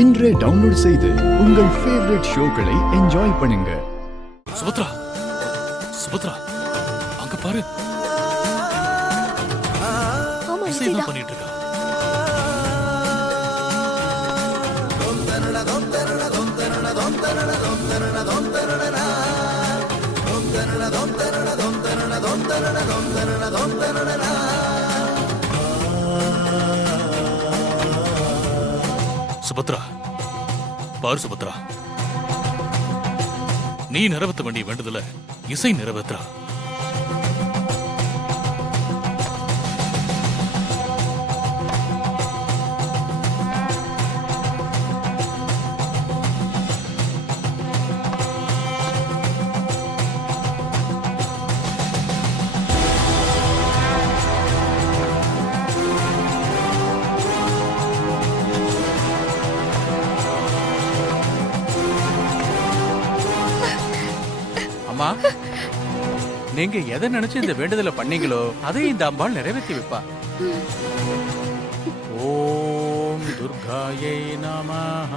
இன்றே டவுன்லோட் செய்து உங்கள் ஃபேவரட் ஷோக்களை என்ஜாய் பண்ணுங்க. சுபத்ரா, சுபத்ரா, அங்க பாரு, இசைதான் பண்ணிட்டு இருக்கா. சுபத்ரா, பாரு சுபத்ரா, நீ நிறைவேற்ற வேண்டிய வேண்டுதல இசை நிறைவேற்றா. அம்மா, நீங்க எதை நினைச்சு இந்த வேண்டுதலை பண்ணீங்களோ அதை இந்த அம்பாள் நிறைவேற்றி வைப்பா. ஓம் துர்காயை நமஹ.